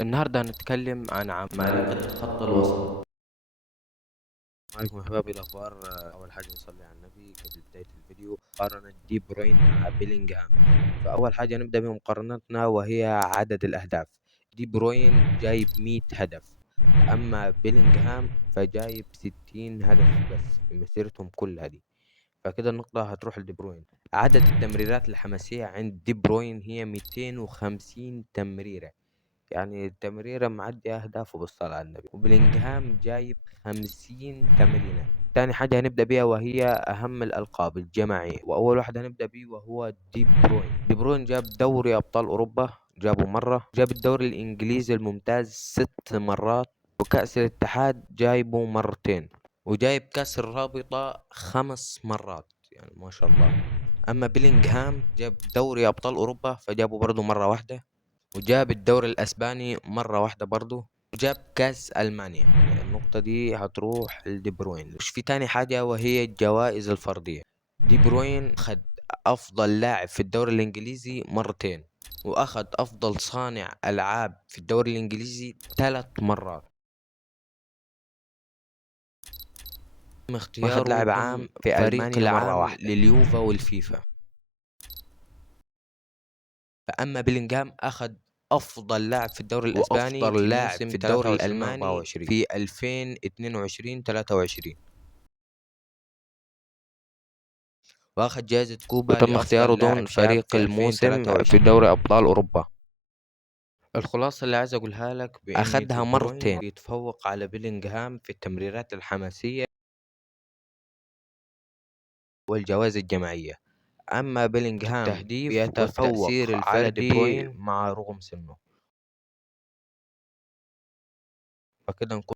النهاردة هنتكلم عن عمالقة خط الوسط. عليكم يا حبايبي الأخبار. أول حاجة نصلي على النبي قبل بداية الفيديو. مقارنة دي بروين مع بيلينغهام. فأول حاجة نبدأ بمقارنتنا وهي عدد الأهداف. دي بروين جايب 100 هدف، أما بيلينغهام فجايب 60 هدف بس في مسيرتهم كلها دي. فكده النقطة هتروح لدي بروين. عدد التمريرات الحماسية عند دي بروين هي 250 تمريرة، يعني التمريرة معدية أهدافه بالصلاة على النبي. وبلينجهام جايب 50 تمريرة. تاني حاجة هنبدأ بيها وهي أهم الألقاب الجماعية، وأول واحد هنبدأ بيه وهو دي بروين. دي بروين جاب دوري أبطال أوروبا جابه مرة، جاب الدوري الإنجليزي الممتاز 6 مرات، وكأس الاتحاد جايبه مرتين، وجايب كأس الرابطة 5 مرات، يعني ما شاء الله. أما بيلينغهام جاب دوري أبطال أوروبا فجابه برضه مرة واحدة، وجاب الدوري الاسباني مره واحده برضه، وجاب كاس المانيا. يعني النقطه دي هتروح لدي بروين. مش في تاني حاجه وهي الجوائز الفرديه. دي بروين خد افضل لاعب في الدوري الانجليزي مرتين، واخد افضل صانع العاب في الدوري الانجليزي 3 مرات. تم اختياره لاعب عام في فريق المانيا مره واحده لليوفا والفيفا. فأما بيلينغهام أخذ أفضل لاعب في الدوري الأسباني وأفضل لاعب في الدوري الألماني في 2022-23، وأخذ جائزة كوبا وتم اختياره ضمن فريق الموسم في دوري أبطال أوروبا. الخلاصة اللي عايز أقولها لك أخدها مرتين، بيتفوق على بيلينغهام في التمريرات الحماسية والجوائز الجماعية. أما بيلينغهام التهديف والتأثير الفردي مع رغم سنه. فكده نكون